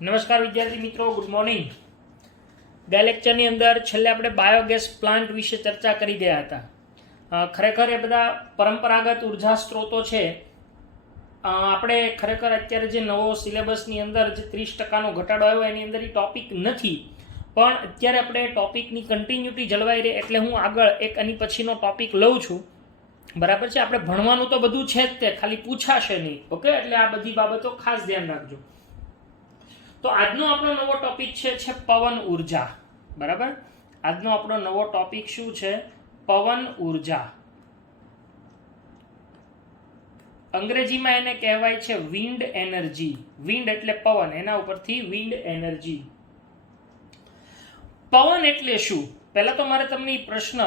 નમસ્કાર વિદ્યાર્થી મિત્રો, ગુડ મોર્નિંગ. ગયા લેક્ચરની અંદર છેલ્લે આપણે બાયોગેસ પ્લાન્ટ વિશે ચર્ચા કરી ગયા હતા. ખરેખર એ બધા પરંપરાગત ઉર્જા સ્ત્રોતો છે. આપણે ખરેખર અત્યારે જે નવો સિલેબસની અંદર જે 30%નો ઘટાડો આવ્યો એની અંદર એ ટોપિક નથી, પણ અત્યારે આપણે ટોપિકની કન્ટિન્યુટી જળવાઈ રહે એટલે હું આગળ એક આની પછીનો ટોપિક લઉં છું. બરાબર છે. આપણે ભણવાનું તો બધું છે જ, તે ખાલી પૂછાશે નહીં. ઓકે, એટલે આ બધી બાબતો ખાસ ધ્યાન રાખજો. તો આજનો આપણો નવો ટોપિક છે પવન ઉર્જા. બરાબર, આજનો આપણો નવો ટોપિક શું છે? પવન ઉર્જા. અંગ્રેજીમાં એને કહેવાય છે વિન્ડ એનર્જી. વિન્ડ એટલે પવન, એના ઉપરથી વિન્ડ એનર્જી. પવન એટલે શું? પહેલા તો મારે તમને પ્રશ્ન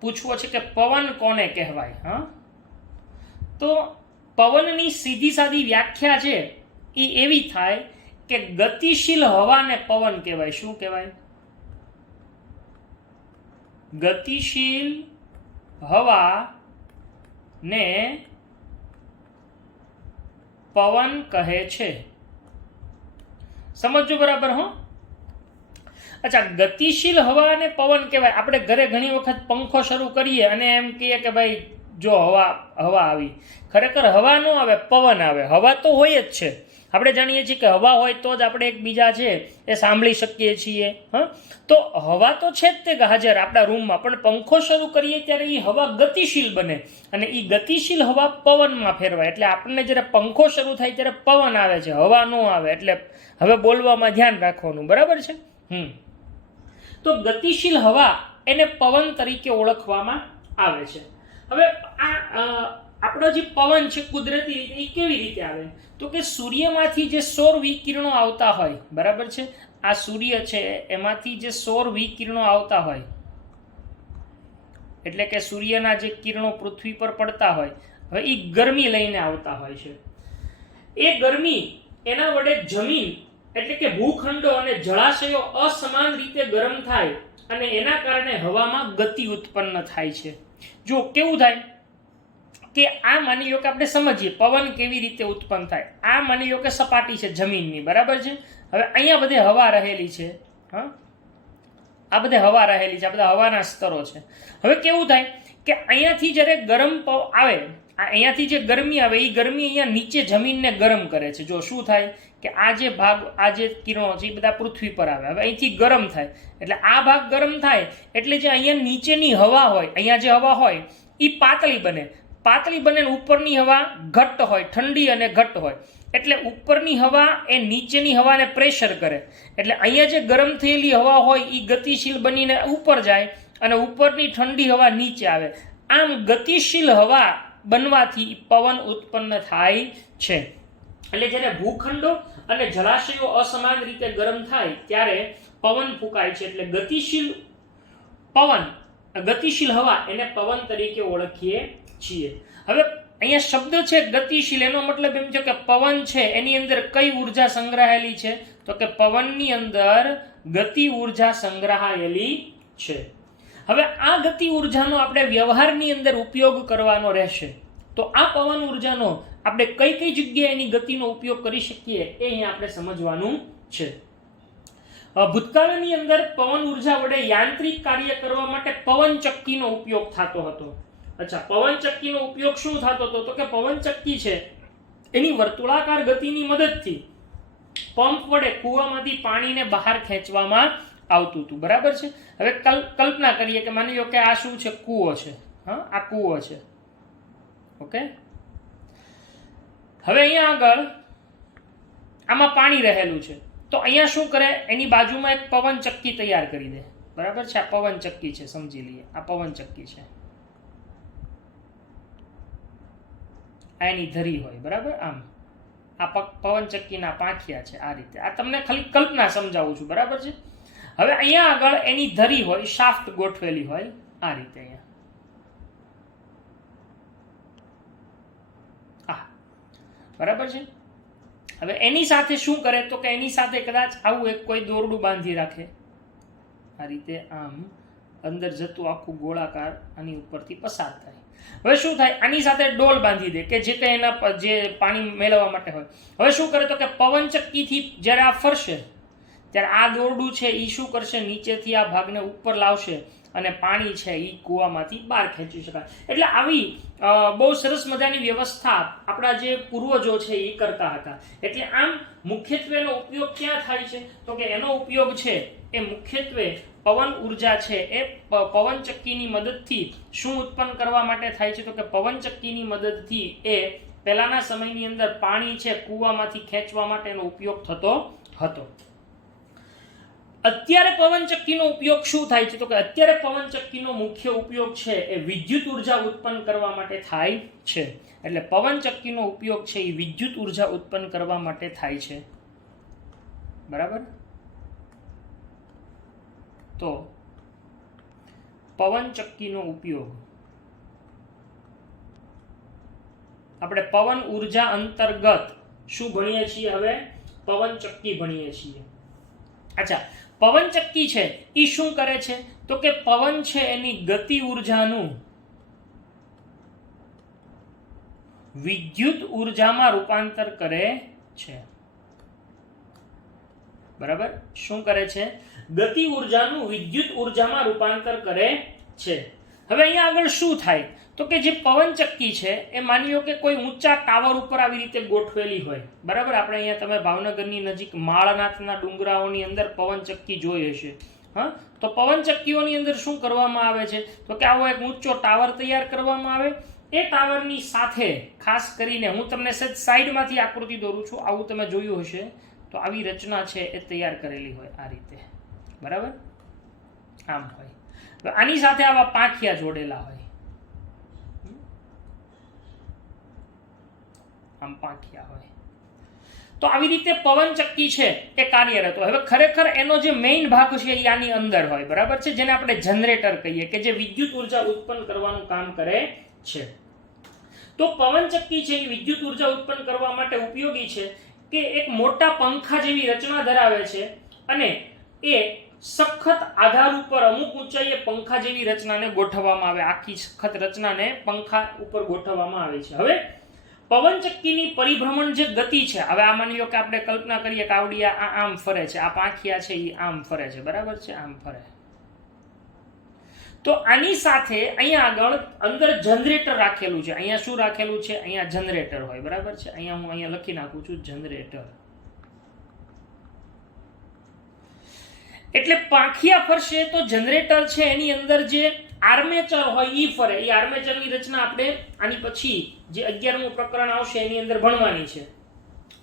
પૂછવો છે કે પવન કોને કહેવાય? હા, તો પવનની સીધી સાદી વ્યાખ્યા છે એ એવી થાય કે ગતિશીલ હવાને પવન કહેવાય. શું કહેવાય? ગતિશીલ હવા ને પવન કહે છે. સમજો બરાબર? હો, અચ્છા, ગતિશીલ હવાને પવન કહેવાય. આપણે ઘરે ઘણી વખત પંખો શરૂ કરીએ અને એમ કહીએ કે ભાઈ જો હવા આવી. ખરેખર હવા ન આવે, પવન આવે. હવા તો હોય જ છે. આપણે જાણીએ છીએ કે હવા હોય તો જ આપણે એકબીજા છે એ સાંભળી શકીએ છીએ. હા, તો હવા તો છે જ તે હાજર આપણા રૂમમાં, પણ પંખો શરૂ કરીએ ત્યારે એ હવા ગતિશીલ બને અને એ ગતિશીલ હવા પવનમાં ફેરવાય. એટલે આપણને જ્યારે પંખો શરૂ થાય ત્યારે પવન આવે છે, હવા ન આવે. એટલે હવે બોલવામાં ધ્યાન રાખવાનું. બરાબર છે? તો ગતિશીલ હવા એને પવન તરીકે ઓળખવામાં આવે છે. હવે આપણો જે પવન છે કુદરતી રીતે એ કેવી રીતે આવે? તો કે સૂર્યમાંથી જે સૌર વિકિરણો આવતા હોય. બરાબર છે? આ સૂર્ય છે એમાંથી જે સૌર વિકિરણો આવતા હોય, એટલે કે સૂર્યના જે કિરણો પૃથ્વી પર પડતા હોય, હવે એ ગરમી લઈને આવતા હોય છે. એ ગરમી એના વડે જમીન એટલે કે ભૂખંડો અને જળાશયો અસમાન રીતે ગરમ થાય અને એના કારણે હવામાં ગતિ ઉત્પન્ન થાય છે. જો કેવું થાય કે આ માની લો કે આપણે સમજીએ પવન કેવી રીતે ઉત્પન્ન થાય. આ માની લો કે સપાટી છે જમીનની. બરાબર છે? હવે અહીંયા બધે હવા રહેલી છે. હા, આ બધે હવા રહેલી છે, આ બધા હવાના સ્તરો છે. હવે કેવું થાય કે અહીંયાથી જ્યારે ગરમ આવે, અહીંયાથી જે ગરમી આવે એ ગરમી અહીંયા નીચે જમીનને ગરમ કરે છે. જો શું થાય કે આ જે ભાગ, આ જે કિરણો છે એ બધા પૃથ્વી પર આવે. હવે અહીંથી ગરમ થાય એટલે આ ભાગ ગરમ થાય એટલે જે અહીંયા નીચેની હવા હોય, અહીંયા જે હવા હોય એ પાતળી બને. પાતળી બને ઉપરની હવા ઘટ્ટ હોય, ઠંડી અને ઘટ્ટ હોય. એટલે ઉપરની હવા એ નીચેની હવાને પ્રેશર કરે. એટલે અહીંયા જે ગરમ થયેલી હવા હોય એ ગતિશીલ બનીને ઉપર જાય અને ઉપરની ઠંડી હવા નીચે આવે. આમ ગતિશીલ હવા બનવાથી પવન ઉત્પન્ન થાય છે. એટલે જ્યારે ભૂખંડો અને જળાશયો અસમાન રીતે ગરમ થાય ત્યારે પવન ફૂંકાય છે. એટલે ગતિશીલ પવન, ગતિશીલ હવા એને પવન તરીકે ઓળખીએ છીએ. હવે અહીંયા શબ્દ છે ગતિશીલ, એનો મતલબ એમ છે કે પવન છે એની અંદર કઈ ઉર્જા સંગ્રહાયેલી છે? તો કે પવનની અંદર ગતિ ઉર્જા સંગ્રહાયેલી છે. હવે આ ગતિ ઉર્જાનો આપણે વ્યવહારની અંદર ઉપયોગ કરવાનો રહેશે. તો આ પવન ઉર્જાનો આપણે કઈ કઈ જગ્યાએ એની ગતિનો ઉપયોગ કરી શકીએ એ અહીંયા આપણે સમજવાનું છે. ભૂતકાળની અંદર પવન ઉર્જા વડે યાંત્રિક કાર્ય કરવા માટે પવન ચક્કીનો ઉપયોગ થતો હતો. અચ્છા, પવન ચક્કીનો ઉપયોગ શું થતો હતો? તો કે પવન ચક્કી છે એની વર્તુળાકાર ગતિની મદદથી પંપ વડે કૂવામાંથી પાણીને બહાર ખેંચવામાં આવતું હતું. બરાબર છે? હવે કલ્પના કરીએ કે માની લો કે આ શું છે? કૂવો છે. હા, આ કૂવો છે. ઓકે, હવે અહીંયા આગળ આમાં પાણી રહેલું છે. તો અહીંયા શું કરે? એની બાજુમાં એક પવન ચક્કી તૈયાર કરી દે. બરાબર છે? આ પવન ચક્કી છે, સમજી લઈએ. આ પવન ચક્કી છે, આ એની ધરી હોય. બરાબર? આમ આ પવન ચક્કીના પાંખિયા છે. આ રીતે આ તમને ખાલી કલ્પના સમજાવું છું. બરાબર છે? હવે અહીંયા આગળ એની ધરી હોય, શાફ્ટ ગોઠવેલી હોય આ રીતે. અહીંયા બરાબર છે? હવે એની સાથે શું કરે? તો કે એની સાથે કદાચ આવું એક કોઈ દોરડું બાંધી રાખે આ રીતે. આમ અંદર જતું આખું ગોળાકાર આની ઉપરથી પસાર થાય. હવે શું થાય, આની સાથે ડોલ બાંધી દે કે જે કંઈ એના જે પાણી મેળવવા માટે હોય. હવે શું કરે તો કે પવનચક્કીથી જ્યારે આ ફરશે ત્યારે આ દોરડું છે એ શું કરશે, નીચેથી આ ભાગને ઉપર લાવશે અને પાણી છે એ કૂવામાંથી બહાર ખેંચી શકાય. એટલે આવી બહુ સરસ મજાની વ્યવસ્થા આપણા જે પૂર્વજો છે એ કરતા હતા. એટલે આમ મુખ્યત્વે એનો ઉપયોગ ક્યાં થાય છે તો કે એનો ઉપયોગ છે એ મુખ્યત્વે પવન ઉર્જા છે એ પવનચક્કીની મદદથી શું ઉત્પન્ન કરવા માટે થાય છે તો કે પવનચક્કીની મદદથી એ પહેલાના સમયની અંદર પાણી છે કૂવામાંથી ખેંચવા માટેનો ઉપયોગ થતો હતો. અત્યારે પવનચક્કીનો ઉપયોગ શું થાય છે તો કે અત્યારે પવનચક્કીનો મુખ્ય ઉપયોગ છે એ વિદ્યુત ઉર્જા ઉત્પન્ન કરવા માટે થાય છે. એટલે પવનચક્કીનો ઉપયોગ છે એ વિદ્યુત ઉર્જા ઉત્પન્ન કરવા માટે થાય છે. બરાબર. તો પવનચક્કીનો ઉપયોગ આપણે પવન ઉર્જા અંતર્ગત શું ભણીએ છીએ, હવે પવનચક્કી ભણીએ છીએ. અચ્છા, પવનચક્કી છે એ શું કરે છે તો કે પવન છે એની ગતિ ઉર્જાનું વિદ્યુત ઉર્જામાં રૂપાંતર કરે છે. બરાબર. શું કરે છે, ગતિ ઉર્જાનું વિદ્યુત ઉર્જામાં રૂપાંતર કરે છે. હવે અહીંયા આગળ શું થાય તો કે જે પવનચક્કી છે એ માની લો કે કોઈ ઊંચા ટાવર ઉપર આવી રીતે ગોઠવેલી હોય. બરાબર. આપણે અહીંયા તમે ભાવનગરની નજીક માળનાથના ડુંગરાઓની અંદર પવનચક્કી જોઈ હશે. હા, તો પવનચક્કીઓની અંદર શું કરવામાં આવે છે તો કે આવો એક ઊંચો ટાવર તૈયાર કરવામાં આવે. એ ટાવરની સાથે ખાસ કરીને હું તમને સાઈડમાંથી આકૃતિ દોરું છું, આવું તમે જોયું હશે. તો આવી રચના છે એ તૈયાર કરેલી હોય આ રીતે. બરાબર. આમ હોય. તો આની સાથે આવા પાંખિયા જોડેલા હોય. આમ પાંખિયા હોય. તો આવી રીતે પવનચક્કી છે એ કાર્યરત હોય. હવે ખરેખર એનો જે મેઇન ભાગ છે એ આની અંદર હોય. બરાબર છે. જેને આપણે જનરેટર કહીએ કે જે વિદ્યુત ઉર્જા ઉત્પન્ન કરવાનું કામ કરે છે. તો પવનચક્કી છે એ વિદ્યુત ઉર્જા ઉત્પન્ન કરવા માટે ઉપયોગી છે કે એક મોટા પંખા જેવી રચના ધરાવે છે અને એ સખત આધાર ઉપર અમુક ઊંચાઈએ પંખા જેવી રચનાને ગોઠવવામાં આવે. આખી સખત રચનાને પંખા ઉપર ગોઠવવામાં આવે છે. હવે પવનચક્કીની પરિભ્રમણ જે ગતિ છે, હવે આ માની લો કે આપણે કલ્પના કરીએ કે આવડિયા આમ ફરે છે, આ પાંખિયા છે એ આમ ફરે છે. બરાબર છે. આમ ફરે. તો આની સાથે અહીંયા આગળ અંદર જનરેટર રાખેલું છે. અહીંયા શું રાખેલું છે, અહીંયા જનરેટર હોય. બરાબર છે. અહીંયા હું અહીંયા લખી નાખું છું જનરેટર. એટલે પાંખિયા ફરશે તો જનરેટર છે એની અંદર જે આર્મેચર હોય ઈ ફરે. એ આર્મેચરની રચના આપણે આની પછી જે 11મું પ્રકરણ આવશે એની અંદર ભણવાની છે.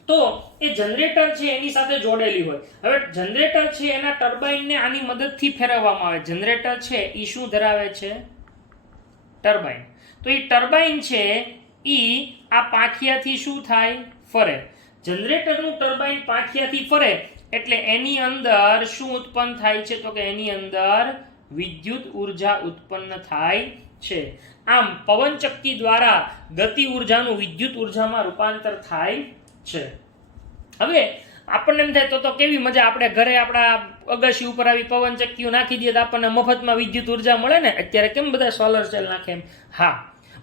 તો એ જનરેટર છે એની સાથે જોડેલી હોય. હવે જનરેટર છે એના ટર્બાઇનને આની મદદથી ફેરવવામાં આવે. જનરેટર છે એ શું ધરાવે છે, ટર્બાઇન. તો એ ટર્બાઇન છે એ આ પાંખિયાથી શું થાય, ફરે. જનરેટરનું ટર્બાઇન પાંખિયાથી ફરે એટલે એની અંદર શું ઉત્પન્ન થાય છે તો કે એની અંદર વિદ્યુત ઉર્જા ઉત્પન્ન થાય છે. આમ પવનચક્કી દ્વારા ગતિ ઉર્જાનું વિદ્યુત ઉર્જામાં રૂપાંતર થાય છે. હવે આપણને એમ થાય તો કેવી મજા, આપણે ઘરે આપણા અગાશી ઉપર આવી પવનચક્કીઓ નાખી દઈએ તો આપણને મફતમાં વિદ્યુત ઉર્જા મળે ને. અત્યારે કેમ બધા સોલર સેલ નાખે એમ. હા,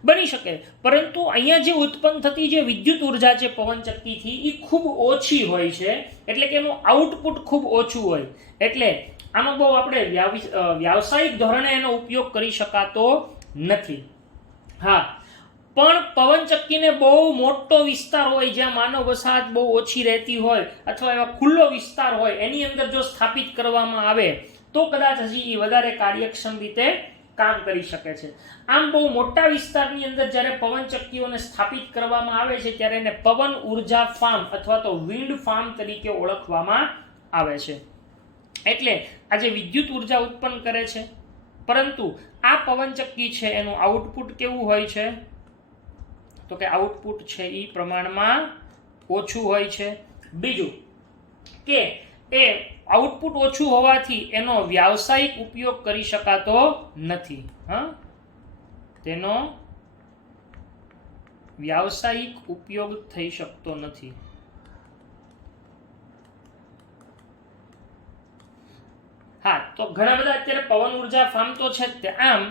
બની શકે. પરંતુ અહીંયા જે ઉત્પન્ન થતી જે વિદ્યુત ઉર્જા છે પવનચક્કીથી એ ખૂબ ઓછી હોય છે. એટલે કે એનું આઉટપુટ ખૂબ ઓછું હોય. એટલે આનો બહુ આપણે વ્યાવસાયિક ધોરણે એનો ઉપયોગ કરી શકાતો નથી. હા, પણ પવનચક્કીને બહુ મોટો વિસ્તાર હોય જ્યાં માનવ વસાહત બહુ ઓછી રહેતી હોય અથવા એવા ખુલ્લો વિસ્તાર હોય એની અંદર જો સ્થાપિત કરવામાં આવે તો કદાચ હજી વધારે કાર્યક્ષમ રીતે કામ કરી શકે છે. આમ બહુ મોટા વિસ્તારની અંદર જ્યારે પવનચક્કીઓને સ્થાપિત કરવામાં આવે છે ત્યારે એને પવન ઉર્જા ફાર્મ અથવા તો વિન્ડ ફાર્મ તરીકે ઓળખવામાં આવે છે. એટલે આજે વિદ્યુત ઉર્જા ઉત્પન્ન કરે છે. પરંતુ આ પવનચક્કી છે એનું આઉટપુટ કેવું હોય છે તો કે આઉટપુટ છે એ પ્રમાણમાં ઓછું હોય છે. બીજું કે એ આઉટપુટ ઓછું હોવાથી એનો વ્યાવસાયિક ઉપયોગ કરી શકાતો નથી. હા, તેનો વ્યાવસાયિક ઉપયોગ થઈ શકતો નથી. હા, તો ઘણા બધા અત્યારે પવન ઉર્જા ફાર્મ તો છે જ તે. આમ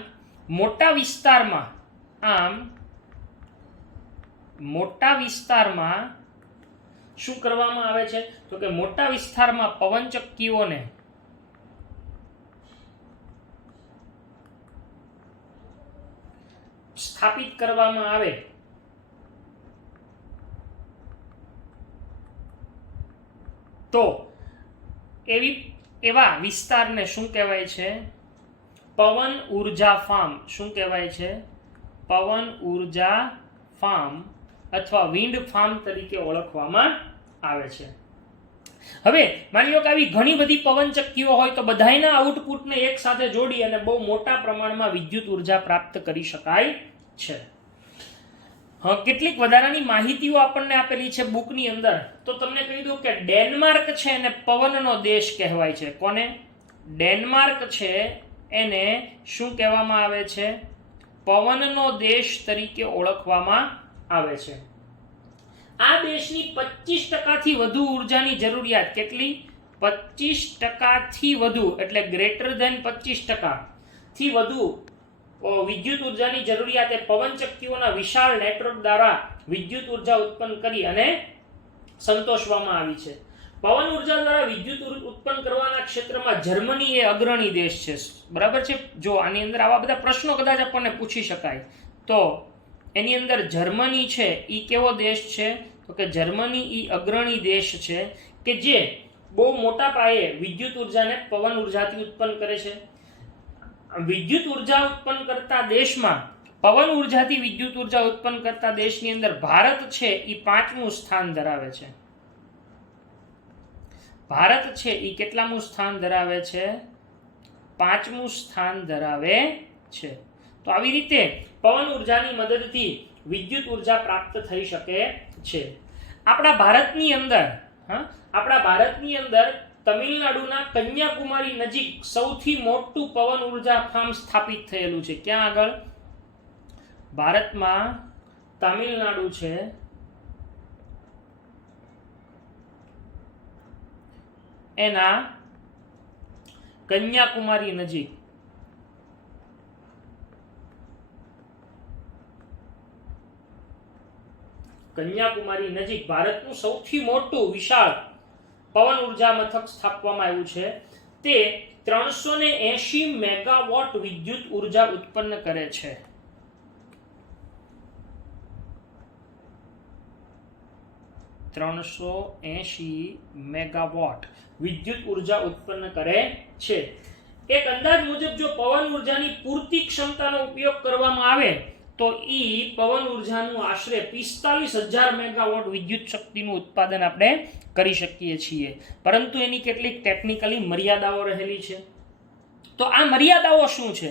મોટા વિસ્તારમાં આમ મોટા વિસ્તારમાં શું કરવામાં આવે છે? તો કે મોટા વિસ્તારમાં પવનચક્કીઓને સ્થાપિત કરવામાં આવે તો એવા વિસ્તારને શું કહેવાય છે? પવન ઉર્જા ફાર્મ. શું કહેવાય છે? પવન ઉર્જા ફાર્મ અથવા વિન્ડ ફાર્મ તરીકે ઓળખવામાં આવે છે. હવે માની લો કે આવી ઘણી બધી પવનચક્કીઓ હોય તો બધાયના આઉટપુટને એક સાથે જોડી અને બહુ મોટા પ્રમાણમાં વિદ્યુત ઉર્જા પ્રાપ્ત કરી શકાય છે. કેટલીક વધારાની માહિતીઓ આપણને આપેલી છે બુકની અંદર. તો તમને કહી દઉં કે ડેનમાર્ક છે એને પવનનો દેશ કહેવાય છે. કોને? ડેનમાર્ક છે એને શું કહેવામાં આવે છે? પવનનો દેશ તરીકે ઓળખવામાં આવે છે. આ દેશની 25%થી વધુ ઉર્જાની જરૂરિયાત. કેટલી? 25%થી વધુ, એટલે ગ્રેટર ધેન 25%થી વધુ વિદ્યુત ઉર્જાની જરૂરિયાત એ પવનચક્કીઓના વિશાળ નેટવર્ક દ્વારા વિદ્યુત ઉર્જા ઉત્પન્ન કરી અને સંતોષવામાં આવી છે. પવન ઉર્જા દ્વારા વિદ્યુત ઉત્પન્ન કરવાના ક્ષેત્રમાં જર્મની એ અગ્રણી દેશ છે. બરાબર છે? જો આની અંદર આવા બધા પ્રશ્નો કદાચ આપણને પૂછી શકાય તો એની અંદર જર્મની છે એ કેવો દેશ છે? તો કે જર્મની એ અગ્રણી દેશ છે કે જે બહુ મોટા પાયે વિદ્યુત ઉર્જાને પવન ઉર્જાથી ઉત્પન્ન કરે છે. વિદ્યુત ઉર્જા ઉત્પન્ન કરતા દેશમાં પવન ઉર્જાથી વિદ્યુત ઉર્જા ઉત્પન્ન કરતા દેશની અંદર ભારત છે એ 5મું સ્થાન ધરાવે છે. ભારત છે એ કેટલામું સ્થાન ધરાવે છે? 5મું સ્થાન ધરાવે છે. તો આવી રીતે પવન ઉર્જાની મદદથી વિદ્યુત ઉર્જા પ્રાપ્ત થઈ શકે છે. આપણા ભારતની અંદર તમિલનાડુના કન્યાકુમારી નજીક સૌથી મોટું પવન ઉર્જા ફાર્મ સ્થાપિત થયેલું છે. ક્યાં આગળ? ભારતમાં તમિલનાડુ છે એના કન્યાકુમારી નજીક ભારતનું સૌથી મોટું વિશાળ પવન ઉર્જા મથક સ્થાપવામાં આવ્યું છે. તે 380 મેગાવોટ વિદ્યુત ઉર્જા ઉત્પન્ન કરે છે. 380 મેગાવોટ વિદ્યુત ઉર્જા ઉત્પન્ન કરે છે. એક અંદાજ મુજબ જો પવન ઉર્જાની પૂરતી ક્ષમતાનો ઉપયોગ કરવામાં આવે તો પવન ઉર્જાનું આશરે 45,000 મેગાવોટ વિદ્યુત શક્તિનું ઉત્પાદન આપણે કરી શકીએ છીએ. પરંતુ એની કેટલીક ટેકનિકલી મર્યાદાઓ રહેલી છે. તો આ મર્યાદાઓ શું છે?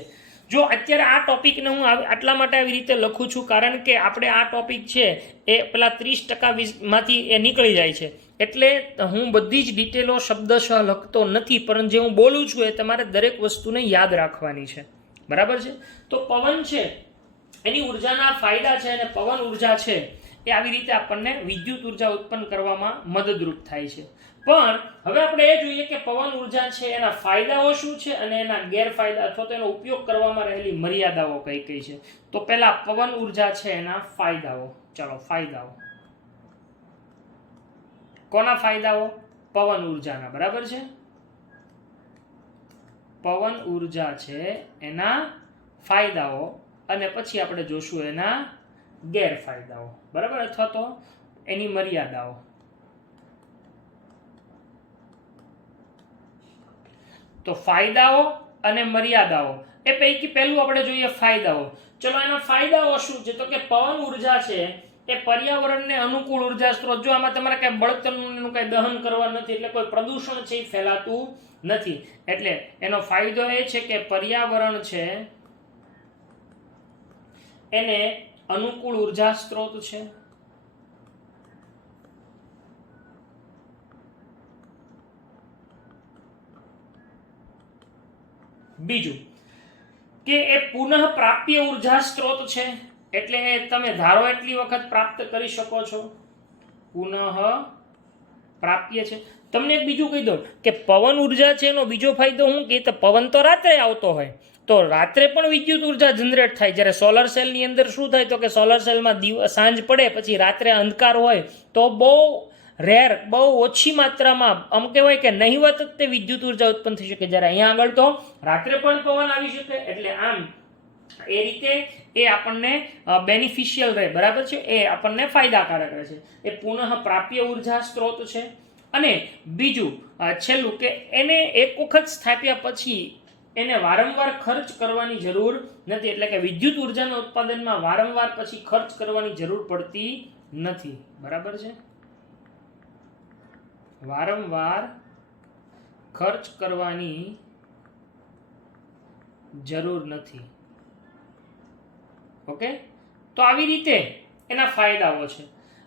જો અત્યારે આ ટોપિકને હું આટલા માટે આવી રીતે લખું છું કારણ કે આપણે આ ટોપિક છે એ પેલા 30% માંથી એ નીકળી જાય છે. એટલે હું બધી જ ડિટેલો શબ્દશઃ લખતો નથી, પરંતુ જે હું બોલું છું એ તમારે દરેક વસ્તુને યાદ રાખવાની છે. બરાબર છે? તો પવન છે એની ઉર્જાના ફાયદા છે અને પવન ઉર્જા છે એ આવી રીતે આપણને વિદ્યુત ઉર્જા ઉત્પન્ન કરવામાં મદદરૂપ થાય છે. પણ હવે આપણે એ જોઈએ કે પવન ઉર્જા છે એના ફાયદાઓ શું છે અને એના ગેરફાયદા અથવા તો એનો ઉપયોગ કરવામાં રહેલી મર્યાદાઓ કઈ કઈ છે. તો પહેલા પવન ઉર્જા છે એના ફાયદાઓ. ચાલો ફાયદાઓ. કોના ફાયદાઓ? પવન ઉર્જાના. બરાબર છે? પવન ઉર્જા છે એના ફાયદાઓ અને પછી આપણે જોશું એના ગેરફાયદાઓ. બરાબર? અથવા તો એની મર્યાદાઓ. તો ફાયદાઓ અને મર્યાદાઓ એ પૈકી પહેલું આપણે જોઈએ ફાયદાઓ. ચલો એના ફાયદાઓ શું છે? તો કે પવન ઉર્જા છે એ પર્યાવરણને અનુકૂળ ઉર્જા સ્ત્રોત. જો આમાં તમારે કઈ બળતણનું કઈ દહન કરવા નથી, એટલે કોઈ પ્રદૂષણ છે એ ફેલાતું નથી. એટલે એનો ફાયદો એ છે કે પર્યાવરણ છે એને અનુકૂળ ઉર્જા સ્ત્રોત છે. બીજું કે એ પુનઃ પ્રાપ્ય ઉર્જા સ્ત્રોત છે, એટલે તમે ધારો એટલી વખત પ્રાપ્ત કરી શકો છો. પુનઃ પ્રાપ્ય છે. તમને એક બીજું કહી દઉં કે પવન ઉર્જા છે એનો બીજો ફાયદો શું કે પવન તો રાત્રે આવતો હોય તો રાત્રે પણ વિદ્યુત ઉર્જા જનરેટ થાય. જ્યારે સોલર સેલની અંદર શું થાય તો કે સોલર સેલમાં સાંજ પડે પછી રાત્રે અંધકાર હોય તો બહુ રેર, બહુ ઓછી માત્રામાં આમ કહેવાય કે નહિવત જ તે વિદ્યુત ઉર્જા ઉત્પન્ન થઈ શકે. જ્યારે અહીંયા આગળ તો રાત્રે પણ પવન આવી શકે. એટલે આમ એ રીતે એ આપણને બેનિફિશિયલ રહે, બરાબર છે, એ આપણને ફાયદાકારક રહે છે. એ પુનઃ પ્રાપ્ય ઉર્જા સ્ત્રોત છે. અને બીજું છેલ્લું કે એને એક વખત સ્થાપ્યા પછી એને વારંવાર ખર્ચ કરવાની જરૂર નથી. એટલે કે વિદ્યુત ઉર્જાના ઉત્પાદનમાં વારંવાર પછી ખર્ચ કરવાની જરૂર પડતી નથી, બરાબર છે. વારંવાર ખર્ચ કરવાની જરૂર નથી. ઓકે, તો આવી રીતે એના ફાયદાઓ છે.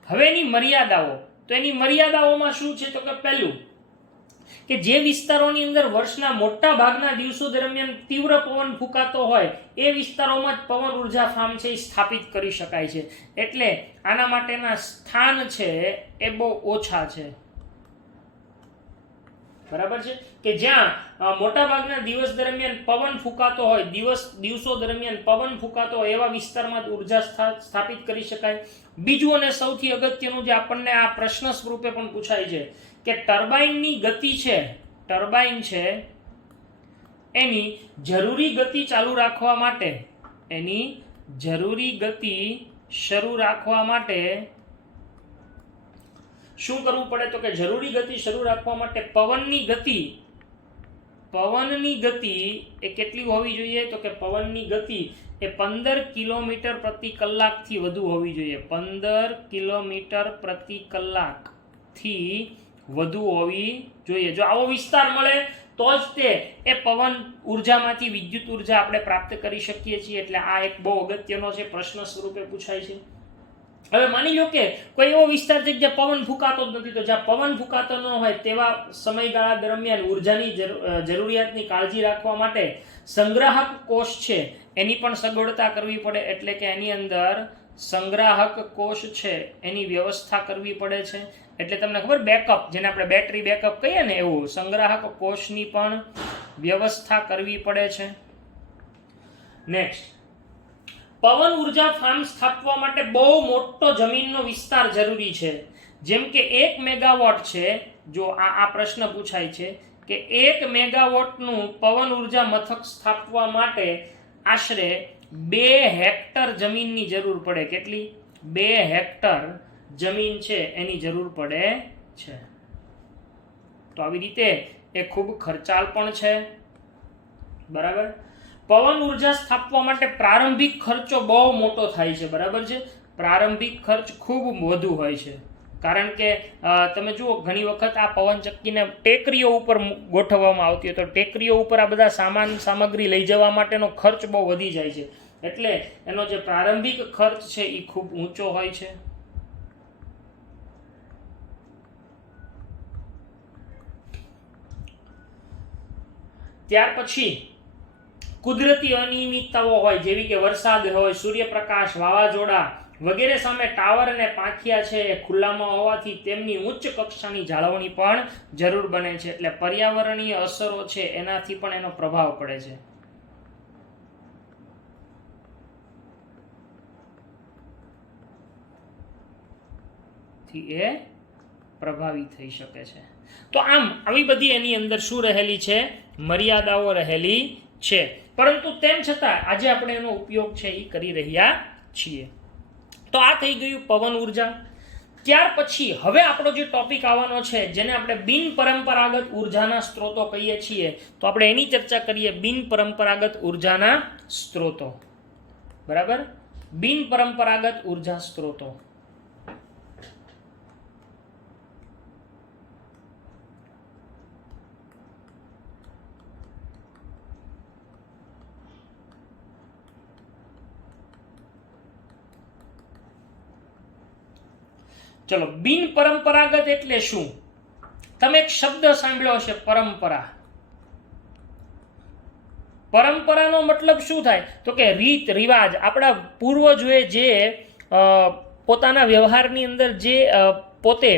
હવે એની મર્યાદાઓ, તો એની મર્યાદાઓમાં શું છે તો કે પહેલું કે જે વિસ્તારોની અંદર વર્ષના મોટા ભાગના દિવસો દરમિયાન તીવ્ર પવન ફૂંકાતો હોય એ વિસ્તારોમાં જ પવન ઉર્જા ફાર્મ છે એ સ્થાપિત કરી શકાય છે. એટલે આના માટેના સ્થાન છે એ બહુ ઓછા છે, બરાબર છે. કે જ્યાં મોટા ભાગના દિવસ દરમિયાન પવન ફૂંકાતો હોય, દિવસો દરમિયાન પવન ફૂંકાતો હોય એવા વિસ્તારમાં ઉર્જા સ્થાપિત કરી શકાય. બીજું અને સૌથી અગત્યનું જે આપણને આ પ્રશ્ન સ્વરૂપે પણ પૂછાય છે કે ટર્બાઇનની ગતિ છે, ટર્બાઇન છે એની જરૂરી ગતિ ચાલુ રાખવા માટે, એની જરૂરી ગતિ શરૂ રાખવા માટે શું કરવું પડે તો કે જરૂરી ગતિ શરૂ રાખવા માટે પવનની ગતિ એ કેટલી હોવી જોઈએ તો કે પવનની ગતિ એ 15 કિલોમીટર પ્રતિ કલાકથી વધુ હોવી જોઈએ. 15 કિલોમીટર પ્રતિ કલાકથી વધુ હોવી જોઈએ. જો આવો વિસ્તાર મળે તો જ તે એ પવન ઉર્જામાંથી વિદ્યુત ઉર્જા આપણે પ્રાપ્ત કરી શકીએ છીએ. એટલે આ એક બહુ અગત્યનો છે, પ્રશ્ન સ્વરૂપે પૂછાય છે. હવે માની લો કે કોઈ એવો વિસ્તાર છે જ્યાં પવન ફૂંકાતો જ નથી, તો જ્યાં પવન ફૂંકાતો ન હોય તેવા સમયગાળા દરમિયાન ઉર્જાની જરૂરિયાતની કાળજી રાખવા માટે સંગ્રાહક કોષ છે એની પણ સગવડતા કરવી પડે. એટલે કે એની અંદર સંગ્રાહક કોષ છે એની વ્યવસ્થા કરવી પડે છે. એટલે તમને ખબર બેકઅપ, જેને આપણે બેટરી બેકઅપ કહીએ ને, એવું સંગ્રાહક કોષની પણ વ્યવસ્થા કરવી પડે છે. નેક્સ્ટ, પવન ઉર્જા ફાર્મ સ્થાપવા માટે બહુ મોટો જમીનનો વિસ્તાર જરૂરી છે. જેમ કે 1 મેગાવોટ છે, જો આ પ્રશ્ન પૂછાય છે કે 1 મેગાવોટનું પવન ઉર્જા મથક સ્થાપવા માટે આશરે 2 હેક્ટર જમીનની જરૂર પડે. કેટલી? 2 હેક્ટર જમીન છે એની જરૂર પડે છે. તો આવી રીતે એ ખૂબ ખર્ચાળ પણ છે, બરાબર. પવન ઉર્જા સ્થાપવા માટે પ્રારંભિક ખર્ચો બહુ મોટો થાય છે, બરાબર છે. પ્રારંભિક ખર્ચ ખૂબ વધુ હોય છે. કારણ કે તમે જુઓ ઘણી વખત આ પવનચક્કીને ટેકરીઓ ઉપર ગોઠવવામાં આવતી હોય તો ટેકરીઓ ઉપર આ બધા સામગ્રી લઈ જવા માટેનો ખર્ચ બહુ વધી જાય છે. એટલે એનો જે પ્રારંભિક ખર્ચ છે એ ખૂબ ઊંચો હોય છે. ત્યાર પછી કુદરતી અનિયમિતતાઓ હોય, જેવી કે વરસાદ હોય, સૂર્યપ્રકાશ, વાવાઝોડા વગેરે સામે ટાવર અને પાંખિયા છે એ ખુલ્લામાં હોવાથી તેમની ઉચ્ચ કક્ષાની જાળવણી પણ જરૂર બને છે. એટલે પર્યાવરણીય અસરો છે એનાથી પણ એનો પ્રભાવ પડે છે. એ પ્રભાવિત થઈ શકે છે. તો આમ આવી બધી એની અંદર શું રહેલી છે? મર્યાદાઓ રહેલી છે. પરંતુ તેમ છતાં આજે આપણે એનો ઉપયોગ છે એ કરી રહ્યા છીએ. તો આ થઈ ગયું પવન ઉર્જા. ત્યાર પછી હવે આપણો જે ટોપિક આવવાનો છે જેને આપણે બિન પરંપરાગત ઉર્જાના સ્ત્રોતો કહીએ છીએ, તો આપણે એની ચર્ચા કરીએ. બિન પરંપરાગત ઉર્જાના સ્ત્રોતો, બરાબર. બિન પરંપરાગત ઉર્જા સ્ત્રોતો. ચલો, બિન પરંપરાગત એટલે શું? તમે એક શબ્દ સાંભળ્યો હશે, પરંપરા. પરંપરાનો મતલબ શું થાય તો કે રીત રિવાજ. આપણા પૂર્વજોએ જે પોતાના વ્યવહારની અંદર જે પોતે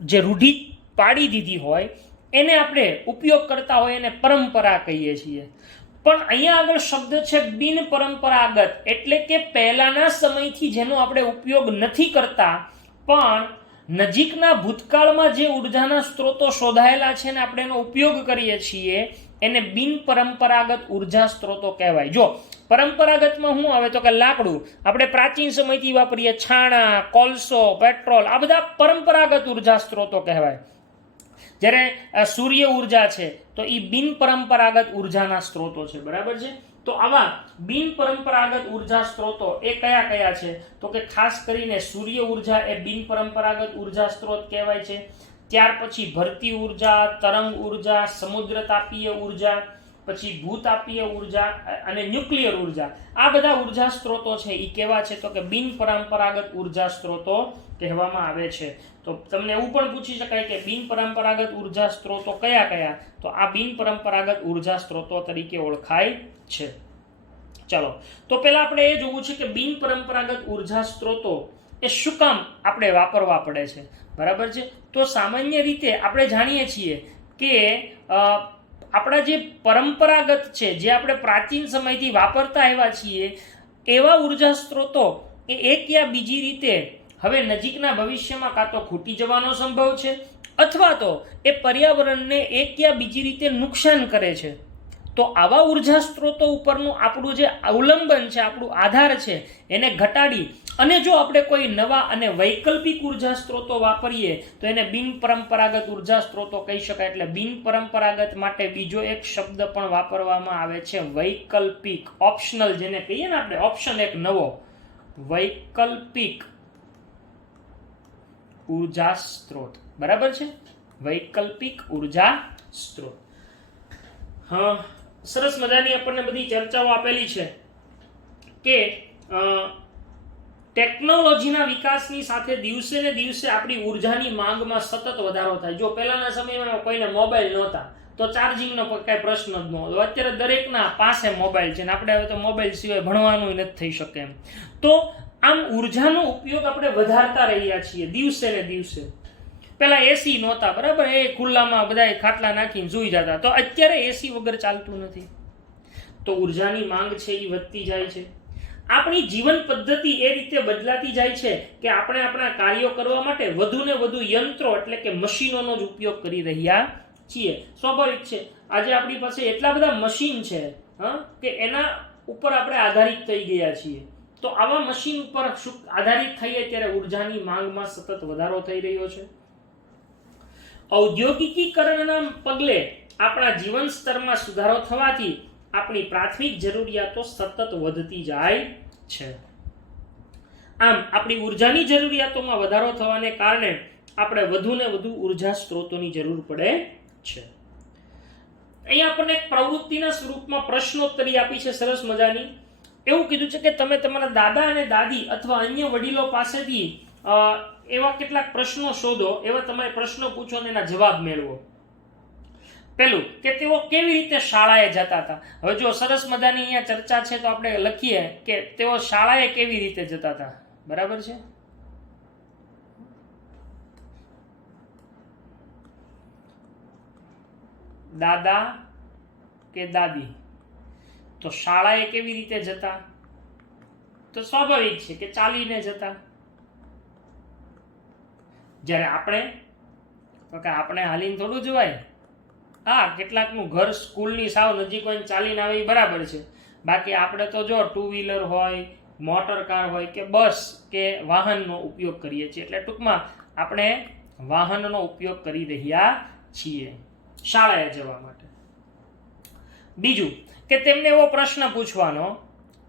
જે રૂઢિ પાડી દીધી હોય એને આપણે ઉપયોગ કરતા હોય એને પરંપરા કહીએ છીએ. પણ અહીંયા આગળ શબ્દ છે બિન પરંપરાગત, એટલે કે પહેલાના સમયથી જેનો આપણે ઉપયોગ નથી કરતા પણ નજીકના ભૂતકાળમાં જે ઉર્જાના સ્ત્રોતો શોધાયેલા છે ને આપણે એનો ઉપયોગ કરીએ છીએ એને બિન પરંપરાગત ઉર્જા સ્ત્રોતો કહેવાય. જો પરંપરાગતમાં શું આવે તો કે લાકડું આપણે પ્રાચીન સમયથી વાપરીએ, છાણા, કોલસો, પેટ્રોલ, આ બધા પરંપરાગત ઉર્જા સ્ત્રોતો કહેવાય. જ્યારે સૂર્ય ઉર્જા છે તો એ બિન પરંપરાગત ઉર્જાના સ્ત્રોતો છે. બરાબર છે? તો આવા બિન પરંપરાગત ઉર્જા સ્ત્રોતો એ કયા કયા છે તો કે ખાસ કરીને સૂર્ય ઉર્જા એ બિન પરંપરાગત ઉર્જા સ્ત્રોત કહેવાય છે. ત્યાર પછી ભરતી ઉર્જા, તરંગ ઉર્જા, સમુદ્ર તાપીય ઉર્જા, પછી ભૂતાપીય ઉર્જા અને ન્યુક્લિયર ઉર્જા, આ બધા ઉર્જા સ્ત્રોતો છે એ કેવા છે તો કે બિન પરંપરાગત ઉર્જા સ્ત્રોતો કહેવામાં આવે છે. તો તમને એવું પણ પૂછી શકાય કે બિન પરંપરાગત ઉર્જા સ્ત્રોતો કયા કયા, તો આ બિન પરંપરાગત ઉર્જા સ્ત્રોતો તરીકે ઓળખાય છે. ચાલો, તો પહેલા આપણે એ જોવું છે કે બિન પરંપરાગત ઉર્જા સ્ત્રોતો એ શું કામ આપણે વાપરવા પડે છે. બરાબર છે? તો સામાન્ય રીતે આપણે જાણીએ છીએ કે આપણા જે પરંપરાગત છે, જે આપણે પ્રાચીન સમયથી વાપરતા આવ્યા છીએ, એવા ઉર્જા સ્ત્રોતો એ એક યા બીજી રીતે હવે નજીકના ભવિષ્યમાં કાં તો ખૂટી જવાનો સંભવ છે અથવા તો એ પર્યાવરણને એક યા બીજી રીતે નુકસાન કરે છે. તો આવા ઉર્જા સ્ત્રોતો ઉપરનું આપણું જે અવલંબન છે, આપણું આધાર છે, એને ઘટાડી અને જો આપણે કોઈ નવા અને વૈકલ્પિક ઉર્જા સ્ત્રોતો વાપરીએ તો એને બિન પરંપરાગત ઉર્જા સ્ત્રોતો કહી શકાય. એટલે બિન પરંપરાગત માટે બીજો એક શબ્દ પણ વાપરવામાં આવે છે, વૈકલ્પિક, ઓપ્શનલ, જેને કહીએ ને આપણે ઓપ્શન એક નવો, વૈકલ્પિક ઉર્જા સ્ત્રોત. બરાબર છે? વૈકલ્પિક ઉર્જા સ્ત્રોત. હા, સરસ મજાની આપણને બધી ચર્ચાઓ આપેલી છે કે ટેકનોલોજીના વિકાસની સાથે દિવસે ને દિવસે આપણી ઉર્જાની માંગમાં સતત વધારો થાય. જો પહેલાના સમયમાં કોઈને મોબાઈલ નહોતા તો ચાર્જિંગનો કઈ પ્રશ્ન જ નહોતો. અત્યારે દરેકના પાસે મોબાઈલ છે ને આપણે હવે તો મોબાઈલ સિવાય ભણવાનું નથી થઈ શકે એમ. તો આમ ઉર્જાનો ઉપયોગ આપણે વધારતા રહ્યા છીએ દિવસે ને દિવસે. પેલા એસી નહોતા, બરાબર, એ ખુલ્લામાં બધા ખાટલા નાખીને સૂઈ જતા, તો અત્યારે એસી વગર ચાલતું નથી. તો ઉર્જાની માંગ છે એ વધતી જાય છે. આપણી જીવન પદ્ધતિ એ રીતે બદલાતી જાય છે કે આપણે આપણા કાર્યો કરવા માટે વધુ ને વધુ યંત્રો એટલે કે મશીનોનો જ ઉપયોગ કરી રહ્યા છીએ. સ્વાભાવિક છે, આજે આપણી પાસે એટલા બધા મશીન છે કે એના ઉપર આપણે આધારિત થઈ ગયા છીએ. તો આવા મશીન ઉપર આધારિત થઈએ ત્યારે ઉર્જાની માંગમાં સતત વધારો થઈ રહ્યો છે. ઔદ્યોગિકીકરણના પગલે આપણા જીવન સ્તરમાં સુધારો થવાથી આપણી પ્રાથમિક જરૂરિયાતો સતત વધતી જાય છે. આમ આપણી ઉર્જાની જરૂરિયાતોમાં વધારો થવાને કારણે આપણે વધુ ને વધુ ઉર્જા સ્ત્રોતોની જરૂર પડે છે. અહીંયા આપણને એક પ્રવૃત્તિના સ્વરૂપમાં પ્રશ્નોત્તરી આપી છે સરસ મજાની. એવું કીધું છે કે તમે તમારા દાદા અને દાદી અથવા અન્ય વડીલો પાસેથી એવા કેટલાક પ્રશ્નો શોધો, એવા તમારે પ્રશ્નો પૂછો અને એના જવાબ મેળવો. પેલું કે તેઓ કેવી રીતે શાળાએ જતા હતા. હવે જો સરસ મજાની અહીંયા ચર્ચા છે તો આપણે લખીએ કે તેઓ શાળાએ કેવી રીતે જતા હતા. બરાબર છે? દાદા કે દાદી તો શાળાએ કેવી રીતે જતા? તો સ્વાભાવિક છે કે ચાલીને જતા. જ્યારે આપણે હાલીને થોડું જવાય. હા, કેટલાકનું ઘર સ્કૂલની સાવ નજીક હોય ચાલીને આવે એ બરાબર છે. બાકી આપણે તો જો ટુ વ્હીલર હોય, મોટર કાર હોય કે બસ કે વાહનનો ઉપયોગ કરીએ છીએ. એટલે ટૂંકમાં આપણે વાહનનો ઉપયોગ કરી રહ્યા છીએ શાળાએ જવા માટે. બીજું કે તેમને એવો પ્રશ્ન પૂછવાનો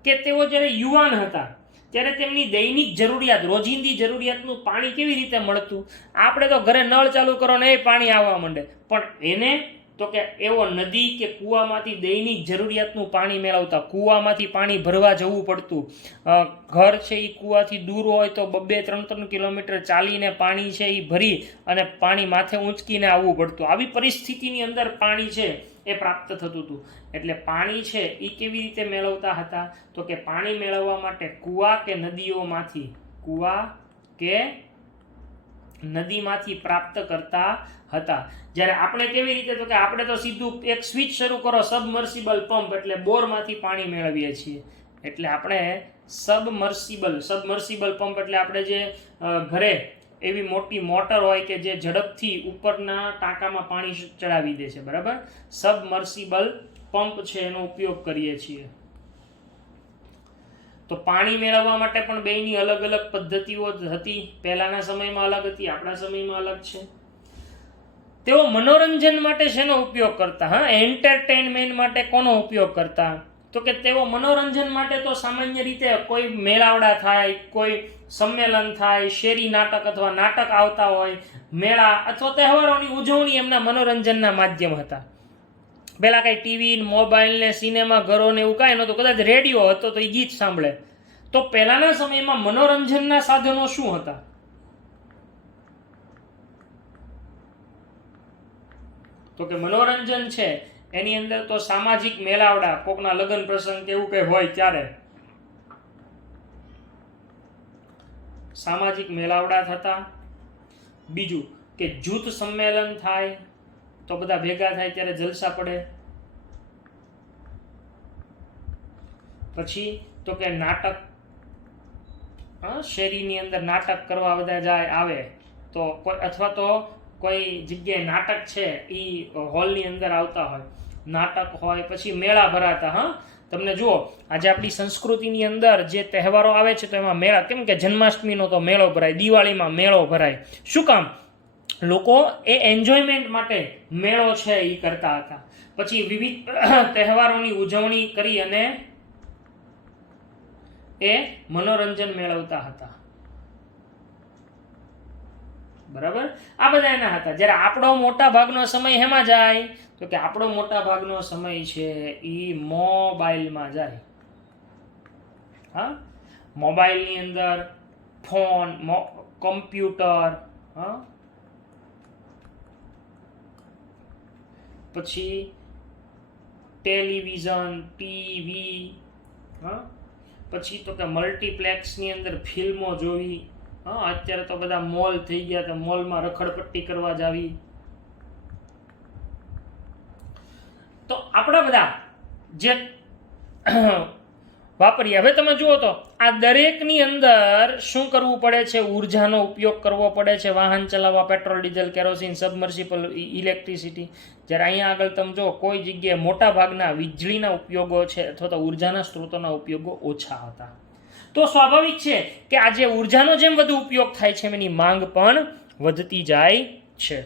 કે તેઓ જ્યારે યુવાન હતા ત્યારે તેમની દૈનિક જરૂરિયાત, રોજિંદી જરૂરિયાતનું પાણી કેવી રીતે મળતું. આપણે તો ઘરે નળ ચાલુ કરો ને એ પાણી આવવા માંડે, પણ એને તો કે એવો નદી કે કૂવામાંથી દૈનિક જરૂરિયાતનું પાણી મેળવતા. કૂવામાંથી પાણી ભરવા જવું પડતું. ઘર છે એ કૂવાથી દૂર હોય તો 2-3 કિલોમીટર ચાલીને પાણી છે એ ભરી અને પાણી માથે ઊંચકીને આવવું પડતું. આવી પરિસ્થિતિની અંદર પાણી છે એ પ્રાપ્ત થતું હતું. એટલે પાણી છે એ કેવી રીતે મેળવતા હતા તો કે પાણી મેળવવા માટે કૂવા કે નદીઓમાંથી નદીમાંથી પ્રાપ્ત કરતા હતા. જ્યારે આપણે કેવી રીતે, તો કે આપણે તો સીધું એક સ્વિચ શરૂ કરો, સબમર્સિબલ પંપ એટલે બોરમાંથી પાણી મેળવીએ છીએ. એટલે આપણે સબમર્સિબલ પંપ એટલે આપણે જે ઘરે એવી મોટી મોટર હોય કે જે ઝડપથી ઉપરના ટાંકામાં પાણી ચડાવી દે છે, બરાબર. સબમર્સિબલ પંપ છે એનો ઉપયોગ કરીએ છીએ. તો પાણી મેળવવા માટે પણ બેયની અલગ અલગ પદ્ધતિઓ હતી. પહેલાના સમયમાં અલગ હતી, આપણા સમયમાં અલગ છે. તેઓ મનોરંજન માટે શેનો ઉપયોગ કરતા? એન્ટરટેનમેન્ટ માટે કોનો ઉપયોગ કરતા? તો કે તેઓ મનોરંજન માટે તો સામાન્ય રીતે કોઈ મેળાવડા થાય, કોઈ સંમેલન થાય, શેરી નાટક અથવા નાટક આવતા હોય, મેળા અથવા તહેવારોની ઉજવણી એમના મનોરંજનના માધ્યમ હતા. પેલા કઈ ટીવી, મોબાઈલ ને સિનેમા ઘરો ને એવું કાંઈ નહોતું, કદાચ રેડિયો હતો તો એ ગીત સાંભળે. તો પહેલાના સમયમાં મનોરંજનના સાધનો શું હતા? તો કે મનોરંજન છે એની અંદર તો સામાજિક મેળાવડા, કોકના લગ્ન પ્રસંગ કે એવું કઈ હોય ત્યારે સામાજિક મેળાવડા થતા. બીજું કે જૂથ સંમેલન થાય તો બધા ભેગા થાય ત્યારે જલસા પડે. પછી તો કે નાટક, શેરીની અંદર નાટક કરવા બધા જાય આવે તો કોઈ, અથવા તો કોઈ જગ્યાએ નાટક છે એ હોલની અંદર આવતા હોય, નાટક હોય. પછી મેળા ભરાતા. તમને જુઓ, આજે આપણી સંસ્કૃતિની અંદર જે તહેવારો આવે છે તો એમાં મેળા, કેમ કે જન્માષ્ટમીનો તો મેળો ભરાય, દિવાળીમાં મેળો ભરાય. શું કામ? લોકો એ એન્જોયમેન્ટ માટે મેળો છે એ કરતા હતા. પછી વિવિધ તહેવારોની ઉજવણી કરી અને એ મનોરંજન મેળવતા હતા, બરાબર. આ બધા એના હતા. જ્યારે આપણો મોટા ભાગનો સમય હેમાં જાય? તો કે આપણો મોટા ભાગનો સમય છે એ મોબાઈલમાં જાય. મોબાઈલની અંદર ફોન, કમ્પ્યુટર, પછી ટેલિવિઝન, ટીવી, પછી તો કે મલ્ટીપ્લેક્સની અંદર ફિલ્મો જોવી. અત્યારે તો બધા મોલ થઈ ગયા, તો મોલમાં રખડપટ્ટી કરવા જાવી. તો આપણા બધા જે વાપરીએ, હવે તમે જુઓ તો આ દરેકની અંદર શું કરવું પડે છે? ઉર્જાનો ઉપયોગ કરવો પડે છે. વાહન ચલાવવા petrol, diesel, kerosene, submersible, electricity. જ્યારે અહીંયા આગળ તમે જો કોઈ જગ્યાએ મોટા ભાગના વીજળીના ઉપયોગો છે અથવા તો ઉર્જાના સ્ત્રોતોના ઉપયોગો ઓછા હતા. તો સ્વાભાવિક છે કે આજે ઉર્જાનો જેમ વધુ ઉપયોગ થાય છે એની માંગ પણ વધતી જાય છે.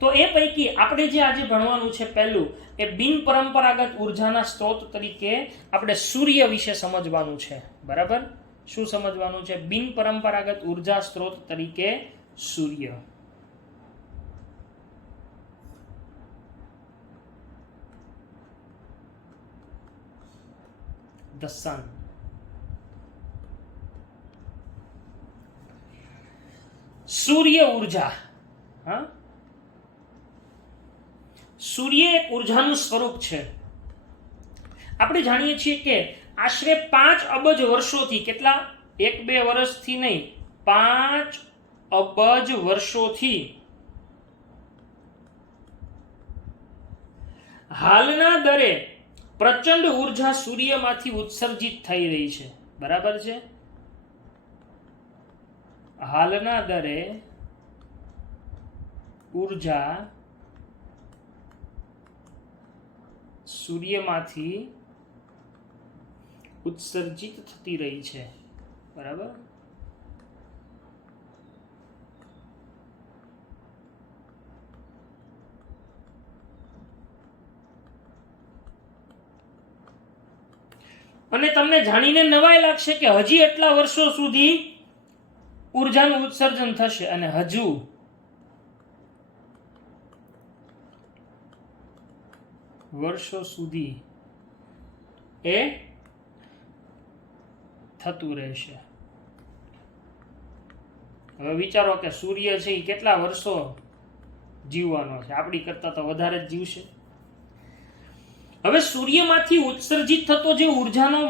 તો એ પૈકી આપણે જે આજે ભણવાનું છે પહેલું, એ બિન પરંપરાગત ઉર્જાના સ્ત્રોત તરીકે આપણે સૂર્ય વિશે સમજવાનું છે, બરાબર. શું સમજવાનું છે? બિન પરંપરાગત ઉર્જા સ્ત્રોત તરીકે સૂર્ય. The sun. સૂર્ય ઉર્જા. સૂર્ય એક ઉર્જાનું સ્વરૂપ છે. આપણે જાણીએ છીએ કે આશરે 5 અબજ વર્ષોથી, કેટલા? 1-2 વર્ષથી નહીં, 5 અબજ વર્ષોથી હાલના દરે પ્રચંડ ઉર્જા સૂર્યમાંથી ઉત્સર્જિત થઈ રહી છે, બરાબર છે. હાલના દરે ઉર્જા સૂર્યમાંથી ઉત્સર્જિત થતી રહી છે, બરાબર. અને તમને જાણીને નવાઈ લાગશે કે હજી એટલા વર્ષો સુધી ઉર્જાનું ઉત્સર્જન થશે, અને હજુ વર્ષો સુધી એ થતું રહેશે. હવે વિચારો કે સૂર્ય છે એ કેટલા વર્ષો જીવવાનો છે? આપણી કરતા તો વધારે જ જીવશે. હવે સૂર્યમાંથી ઉત્સર્જિત થતો જે ઉર્જાનો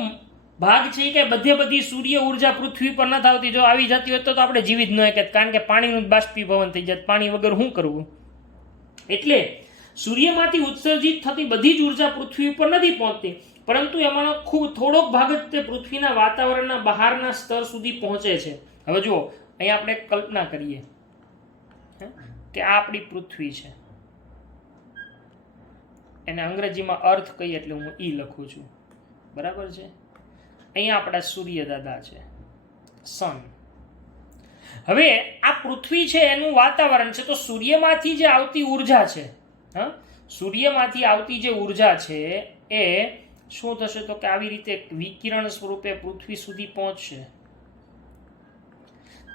ભાગ છે કે બધી સૂર્ય ઉર્જા પૃથ્વી પર નથી આવતી. જો આવી જતી હોત તો આપણે જીવી જ ન શકત, કારણ કે પાણીનું બાષ્પીભવન થઈ જાય. પાણી વગર શું કરવું? એટલે સૂર્યમાંથી ઉત્સર્જિત થતી બધી જ ઉર્જા પૃથ્વી ઉપર નથી પહોંચતી, પરંતુ એમાંનો ખૂબ થોડોક ભાગ જ તે પૃથ્વીના વાતાવરણના બહારના સ્તર સુધી પહોંચે છે. હવે જુઓ, અહીંયા આપણે કલ્પના કરીએ કે આ આપણી પૃથ્વી છે, એને અંગ્રેજીમાં અર્થ કહીએ એટલે હું ઈ લખું છું, બરાબર છે. અહીંયા આપણા સૂર્ય દાદા છે, સન. હવે આ પૃથ્વી છે એનું વાતાવરણ છે, તો સૂર્યમાંથી જે આવતી ઉર્જા છે, સૂર્યમાંથી આવતી જે ઉર્જા છે એ શું થશે? તો કે આવી રીતે વિકિરણ સ્વરૂપે પૃથ્વી સુધી પહોંચશે.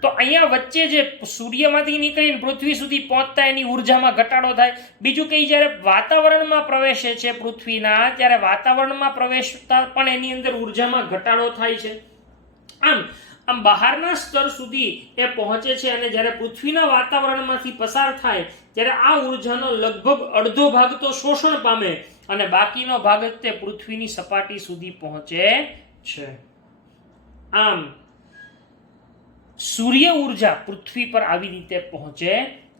તો અહીંયા વચ્ચે જે સૂર્યમાંથી નીકળીને પૃથ્વી સુધી પહોંચતા એની ઉર્જામાં ઘટાડો થાય. બીજું કે જ્યારે વાતાવરણમાં પ્રવેશે છે પૃથ્વીના, ત્યારે વાતાવરણમાં પ્રવેશતા પણ એની અંદર ઉર્જામાં ઘટાડો થાય છે. આમ બહારના સ્તર સુધી એ પહોંચે છે, અને જ્યારે પૃથ્વીના વાતાવરણમાંથી પસાર થાય ત્યારે આ ઉર્જાનો લગભગ અડધો ભાગ તો શોષણ પામે અને બાકીનો ભાગ જ તે પૃથ્વીની સપાટી સુધી પહોંચે છે. આમ સૂર્ય ઉર્જા પૃથ્વી પર આવી રીતે પહોંચે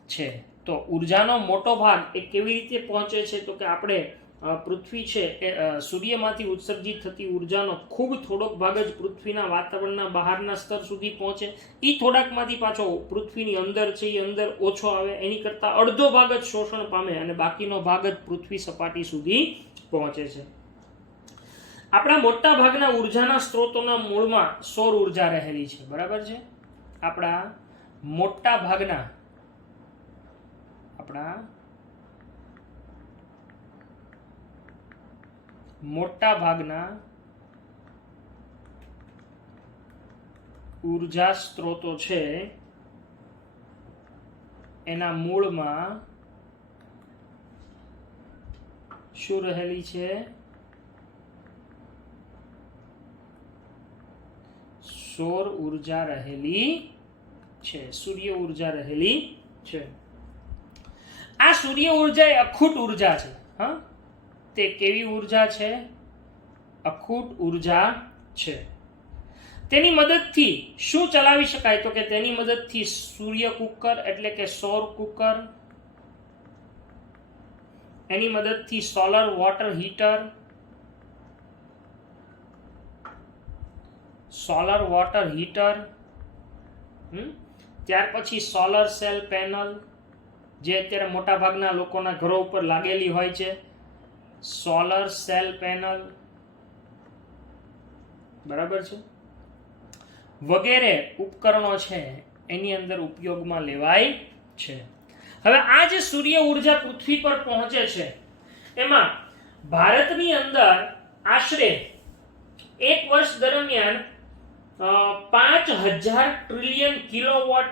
છે. તો ઉર્જાનો મોટો ભાગ એ કેવી રીતે પહોંચે છે? તો કે આપણે પૃથ્વી છે એ સૂર્યમાંથી ઉત્સર્જિત થતી ઉર્જાનો ખૂબ થોડોક ભાગ જ પૃથ્વીના વાતાવરણના બહારના સ્તર સુધી પહોંચે. એ થોડાકમાંથી પાછો પૃથ્વીની અંદર છે એ અંદર ઓછો આવે, એની કરતાં અડધો ભાગ જ શોષણ પામે અને બાકીનો ભાગ જ પૃથ્વી સપાટી સુધી પહોંચે છે. આપણા મોટા ભાગના ઉર્જાના સ્ત્રોતોના મૂળમાં સૌર ઉર્જા રહેલી છે, બરાબર છે. આપણા મોટા ભાગના ઉર્જા સ્ત્રોતો છે એના મૂળમાં શું રહેલી છે? સૌર ઉર્જા રહેલી છે, સૂર્ય ઉર્જા રહેલી છે. આ સૂર્ય ઉર્જા એ અખૂટ ઉર્જા છે. તે કેવી ઉર્જા છે? અખૂટ ઉર્જા છે. તેની મદદથી શું ચલાવી શકાય? તો કે તેની મદદથી સૂર્ય કુકર એટલે કે સૌર કુકર, એની મદદથી સોલર વોટર હીટર, ત્યાર પછી સોલર સેલ પેનલ, જે અત્યારે મોટા ભાગના લોકોના ઘરો ઉપર લાગેલી હોય છે, સોલર સેલ પેનલ, બરાબર છે, વગેરે ઉપકરણો છે એની અંદર ઉપયોગમાં લેવાય છે. હવે આ જે સૂર્ય ઉર્જા પૃથ્વી પર પહોંચે છે એમાં ભારતની અંદર આશરે એક વર્ષ દરમિયાન 5000 ટ્રિલિયન કિલોવોટ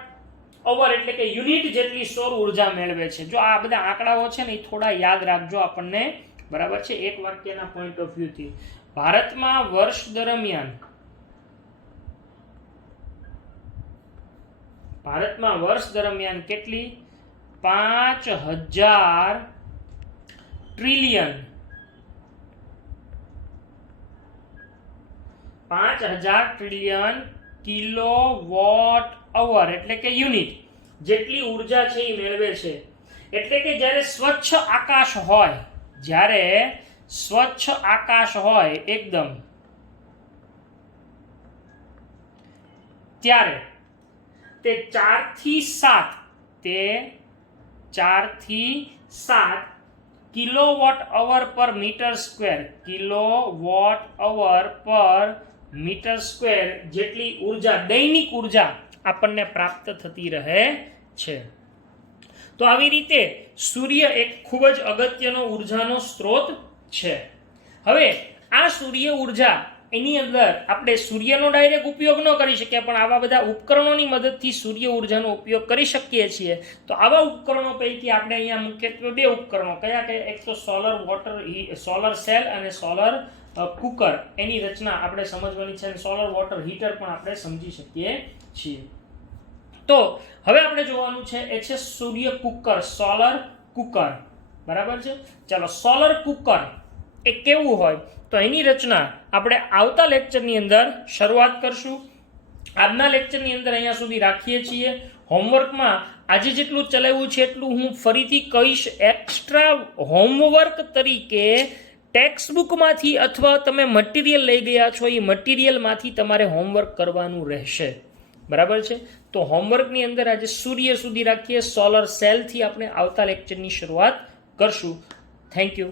અવર એટલે કે યુનિટ જેટલી સૌર ઉર્જા મેળવે છે. જો આ બધા આંકડાઓ છે ને એ થોડા યાદ રાખજો આપણને, બરાબર છે, એક વાક્યના પોઈન્ટ ઓફ વ્યૂ થી. ભારતમાં વર્ષ દરમિયાન કેટલી? 5000 ટ્રિલિયન કિલોવોટ અવર એટલે કે યુનિટ જેટલી ઉર્જા છે એ મેળવે છે. એટલે કે જ્યારે સ્વચ્છ આકાશ હોય એકદમ, ત્યારે તે 4 થી 7 કિલોવોટ અવર પર મીટર સ્ક્વેર જેટલી ઉર્જા, દૈનિક ઉર્જા આપણને પ્રાપ્ત થતી રહે છે. તો આવી રીતે સૂર્ય એક ખૂબ જ અગત્યનો ઉર્જાનો સ્ત્રોત છે. હવે આ સૂર્ય ઉર્જા એની અંદર આપણે સૂર્યનો ડાયરેક્ટ ઉપયોગ ન કરી શકીએ, પણ આવા બધા ઉપકરણોની મદદથી સૂર્ય ઉર્જાનો ઉપયોગ કરી શકીએ છીએ. તો આવા ઉપકરણો પૈકી આપણે અહીંયા મુખ્યત્વે 2 ઉપકરણો કયા? એક તો સોલર સેલ અને સોલર કુકર, એની રચના આપણે સમજવાની છે, અને સોલર વોટર હીટર પણ આપણે સમજી શકીએ છીએ. તો હવે આપણે જોવાનું છે એ છે સૂર્ય કુકર, સોલર કુકર, બરાબર છે. ચાલો, સોલર કુકર એ કેવું હોય તો એની રચના આપણે આવતા લેક્ચરની અંદર શરૂઆત કરશું. આજના લેક્ચરની અંદર અહીંયા સુધી રાખીએ છીએ. હોમવર્કમાં આજે જેટલું ચલાવ્યું છે એટલું હું ફરીથી કહીશ. એક્સ્ટ્રા હોમવર્ક તરીકે ટેક્સ્ટબુકમાંથી અથવા તમે મટીરિયલ લઈ ગયા છો એ મટીરિયલમાંથી તમારે હોમવર્ક કરવાનું રહેશે. બરાબર છે? તો હોમવર્કની અંદર આજે સૂર્ય સુધી રાખીએ. સોલર સેલથી આપણે આવતા લેક્ચરની શરૂઆત કરશું. Thank you.